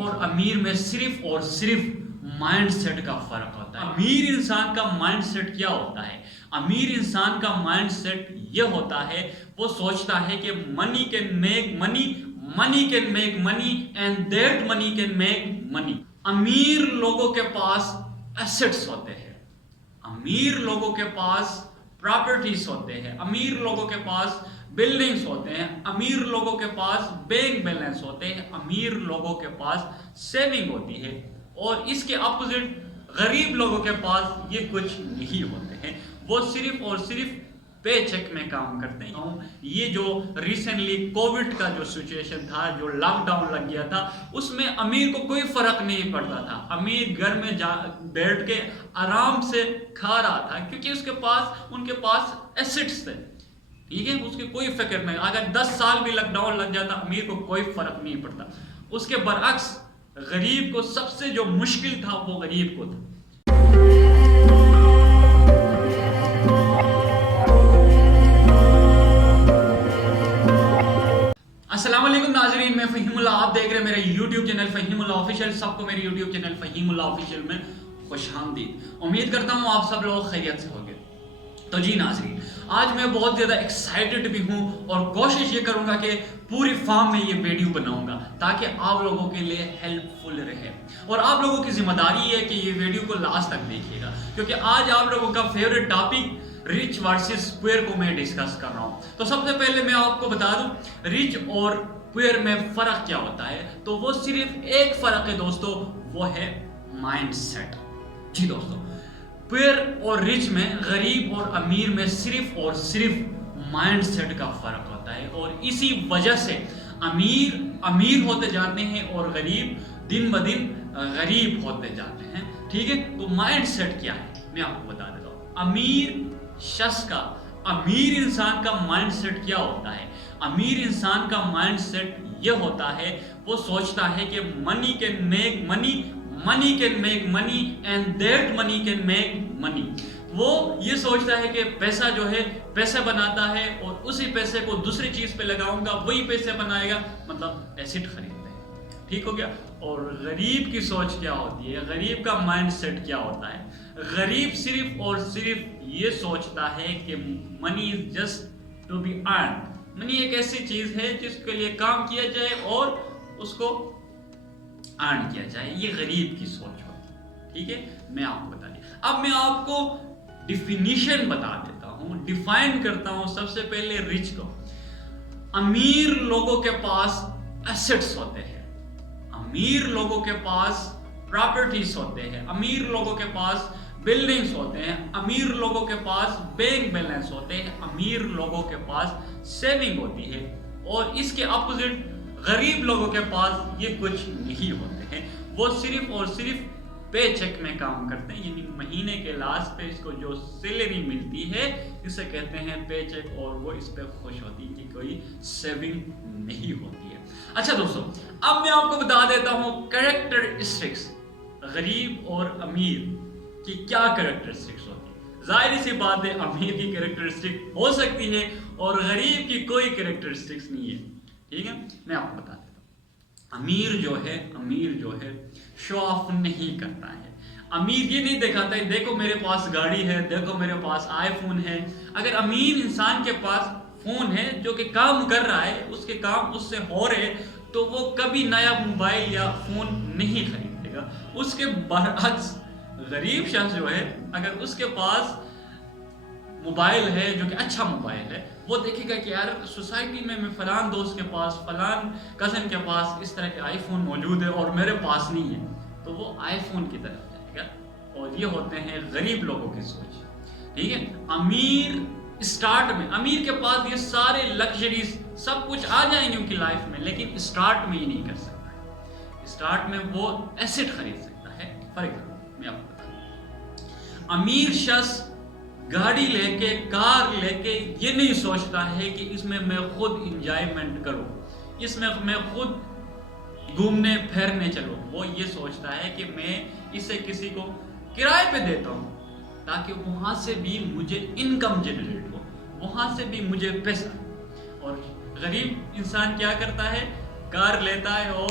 اور امیر میں صرف اور صرف مائنڈ سیٹ کا فرق ہوتا ہے۔ امیر انسان کا مائنڈ سیٹ کیا ہوتا ہے؟ امیر انسان کا مائنڈ سیٹ یہ ہوتا ہے، وہ سوچتا ہے کہ money can make money, money can make money and that money can make money۔ امیر لوگوں کے پاس ایسٹس ہوتے ہیں، امیر لوگوں کے پاس پراپرٹیز ہوتے ہیں، امیر لوگوں کے پاس بلڈنگز ہوتے ہیں، امیر لوگوں کے پاس بینک بیلنس ہوتے ہیں، امیر لوگوں کے پاس سیونگ ہوتی ہے، اور اس کے اپوزٹ غریب لوگوں کے پاس یہ کچھ نہیں ہوتے ہیں، وہ صرف اور صرف پے چیک میں کام کرتے ہیں۔ یہ جو ریسنٹلی کووڈ کا جو سچویشن تھا، جو لاک ڈاؤن لگ گیا تھا، اس میں امیر کو کوئی فرق نہیں پڑتا تھا، امیر گھر میں بیٹھ کے آرام سے کھا رہا تھا، کیونکہ ان کے پاس ایسٹس تھے، ٹھیک ہے، اس کی کوئی فکر نہیں۔ اگر 10 سال بھی لاک ڈاؤن لگ جاتا، امیر کو کوئی فرق نہیں پڑتا۔ اس کے برعکس غریب کو سب سے جو مشکل تھا، وہ غریب کو تھا۔ السلام علیکم ناظرین، میں فہیم اللہ، آپ دیکھ رہے ہیں میرے یوٹیوب چینل فہیم اللہ آفیشیل۔ سب کو میرے یوٹیوب چینل فہیم اللہ آفیشیل میں خوش آمدید۔ امید کرتا ہوں آپ سب لوگ خیریت سے ہوگے۔ تو جی ناظرین، آج میں بہت زیادہ ایکسائٹڈ بھی ہوں اور کوشش یہ کروں گا کہ پوری فارم میں یہ ویڈیو بناؤں گا تاکہ آپ لوگوں کے لیے ہیلپ فل رہے، اور آپ لوگوں کی ذمہ داری ہے کہ یہ ویڈیو کو لاسٹ تک دیکھیے گا، کیونکہ آج آپ لوگوں کا favourite topic rich versus poor کو میں ڈسکس کر رہا ہوں۔ تو سب سے پہلے میں آپ کو بتا دوں رچ اور پوئر میں فرق کیا ہوتا ہے۔ تو وہ صرف ایک فرق ہے دوستو، وہ ہے مائنڈ سیٹ۔ جی دوستو، پوئر اور رچ میں، غریب اور امیر میں صرف اور صرف مائنڈ سیٹ کا فرق ہوتا ہے، اور اسی وجہ سے امیر ہوتے جاتے ہیں اور غریب دن بدن غریب ہوتے جاتے ہیں، ٹھیک ہے۔ تو مائنڈ سیٹ کیا ہے میں آپ کو بتا دیتا ہوں۔ امیر انسان کا مائنڈ سیٹ کیا ہوتا ہے؟ امیر انسان کا مائنڈ سیٹ یہ ہوتا ہے، وہ سوچتا ہے کہ money can make money, money can make money and that money can make money۔ وہ یہ سوچتا ہے کہ پیسہ جو ہے پیسہ بناتا ہے، اور اسی پیسے کو دوسری چیز پہ لگاؤں گا، وہی پیسے بنائے گا، مطلب ایسٹ خریدتے ہیں، ٹھیک ہو گیا۔ اور غریب کی سوچ کیا ہوتی ہے؟ غریب کا مائنڈ سیٹ کیا ہوتا ہے؟ غریب صرف اور صرف یہ سوچتا ہے کہ money is just to be earned. Money ایک ایسی چیز ہے جس کے لیے کام کیا جائے اور اس کو ارن کیا جائے، یہ غریب کی سوچ ہوتی ہے، ٹھیک ہے۔ میں آپ کو بتا دیا، اب میں آپ کو ڈیفینیشن بتا دیتا ہوں، ڈیفائن کرتا ہوں۔ سب سے پہلے رچ کو، امیر لوگوں کے پاس ایسٹس ہوتے ہیں، امیر لوگوں کے پاس پراپرٹیز ہوتے ہیں، امیر لوگوں کے پاس بلڈنگز ہوتے ہیں، امیر لوگوں کے پاس بینک بیلنس ہوتے ہیں، امیر لوگوں کے پاس سیونگ ہوتی ہے، اور اس کے اپوزٹ غریب لوگوں کے پاس یہ کچھ نہیں ہوتے ہیں، وہ صرف اور صرف پے چیک میں کام کرتے ہیں، یعنی مہینے کے لاسٹ پہ اس کو جو سیلری ملتی ہے اسے کہتے ہیں پے چیک، اور وہ اس پہ خوش ہوتی ہے کہ کوئی سیونگ نہیں ہوتی ہے۔ اچھا دوستو، اب میں آپ کو بتا دیتا ہوں کریکٹرسٹکس غریب اور امیر کی کیا کریکٹرسٹکس ہوتی ہے۔ ظاہر سی بات ہے، امیر کی کریکٹرسٹک ہو سکتی ہے اور غریب کی کوئی کریکٹرسٹکس نہیں ہے، ٹھیک ہے۔ میں آپ کو بتا دیتا ہوں، امیر جو ہے شو آف نہیں کرتا ہے۔ امیر یہ نہیں دکھاتا ہے دیکھو میرے پاس گاڑی ہے، دیکھو میرے پاس آئی فون ہے۔ اگر امیر انسان کے پاس فون ہے جو کہ کام کر رہا ہے، اس کے کام اس سے ہو رہے، تو وہ کبھی نیا موبائل یا فون نہیں خریدے گا۔ اس کے برعکس غریب شخص جو ہے، اگر اس کے پاس موبائل ہے جو کہ اچھا موبائل ہے، وہ دیکھے گا کہ یار سوسائٹی میں فلان دوست کے پاس، فلان کزن کے پاس اس طرح کے آئی فون موجود ہے اور میرے پاس نہیں ہے، تو وہ آئی فون کی طرف جائے گا۔ اور یہ ہوتے ہیں غریب لوگوں کی سوچ، ٹھیک ہے۔ امیر کے پاس یہ سارے لگژریز سب کچھ آ جائیں گے ان کی لائف میں، لیکن اسٹارٹ میں یہ نہیں کر سکتا ہے۔ اسٹارٹ میں وہ ایسٹ خرید سکتا ہے۔ فار ایگزامپل میں آپ کو بتا دوں، امیر شخص گاڑی لے کے، کار لے کے یہ نہیں سوچتا ہے کہ اس میں میں خود انجوائمنٹ کروں، اس میں میں خود گھومنے پھرنے چلوں۔ وہ یہ سوچتا ہے کہ میں اسے کسی کو کرائے پہ دیتا ہوں تاکہ وہاں سے بھی مجھے انکم جنریٹ ہو، وہاں سے بھی مجھے پیسہ۔ اور غریب انسان کیا کرتا ہے؟ کار لیتا ہے اور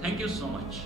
Thank you so much.